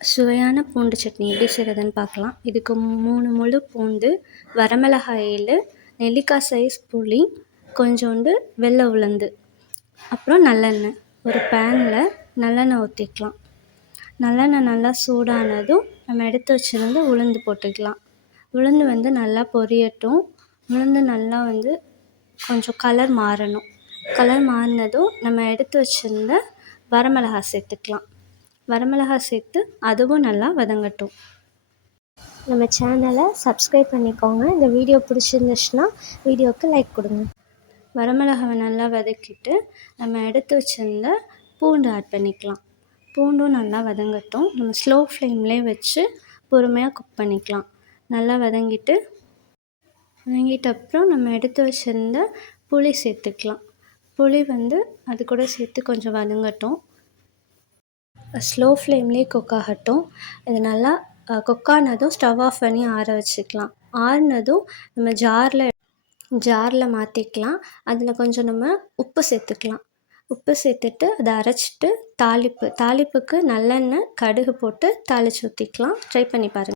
சுவையான பூண்டு சட்னி எப்படி செய்கிறதுன்னு பார்க்கலாம். இதுக்கு 3 முழு பூண்டு, வரமிளகாய் 7, நெல்லிக்காய் சைஸ் புளி, கொஞ்சோண்டு வெள்ளை உளுந்து, அப்புறம் நல்லெண்ணெய். ஒரு பேனில் நல்லெண்ணெய் ஊற்றிக்கலாம். நல்லெண்ணெய் நல்லா சூடானதும் நம்ம எடுத்து வச்சுருந்து உளுந்து போட்டுக்கலாம். உளுந்து வந்து நல்லா பொரியட்டும். உளுந்து நல்லா வந்து கொஞ்சம் கலர் மாறணும். கலர் மாறினதும் நம்ம எடுத்து வச்சுருந்த வரமிளகாய் சேர்த்துக்கலாம். வரமிளகாய் சேர்த்து அதுவும் நல்லா வதங்கட்டும். நம்ம சேனலை சப்ஸ்கிரைப் பண்ணிக்கோங்க. இந்த வீடியோ பிடிச்சிருந்துச்சுன்னா வீடியோவுக்கு லைக் கொடுங்க. வரமிளகாவை நல்லா வதக்கிட்டு நம்ம எடுத்து வச்சுருந்த பூண்டு ஆட் பண்ணிக்கலாம். பூண்டும் நல்லா வதங்கட்டும். நம்ம ஸ்லோ ஃப்ளேம்லேயே வச்சு பொறுமையாக குக் பண்ணிக்கலாம். நல்லா வதங்கிட்ட அப்புறம் நம்ம எடுத்து வச்சுருந்த புளி சேர்த்துக்கலாம். புளி வந்து அது கூட சேர்த்து கொஞ்சம் வதங்கட்டும். ஸ்லோ ஃப்ளேம்லேயே குக் ஆகட்டும். இது நல்லா குக் ஆனதும் ஸ்டவ் ஆஃப் பண்ணி ஆற வச்சுக்கலாம். ஆறினதும் நம்ம ஜாரில் மாற்றிக்கலாம். அதில் கொஞ்சம் நம்ம உப்பு சேர்த்துக்கலாம். உப்பு சேர்த்துட்டு அதை அரைச்சிட்டு தாளிப்புக்கு நல்லெண்ணெய், கடுகு போட்டு தாளித்து ஊற்றிக்கலாம். ட்ரை பண்ணி பாருங்கள்.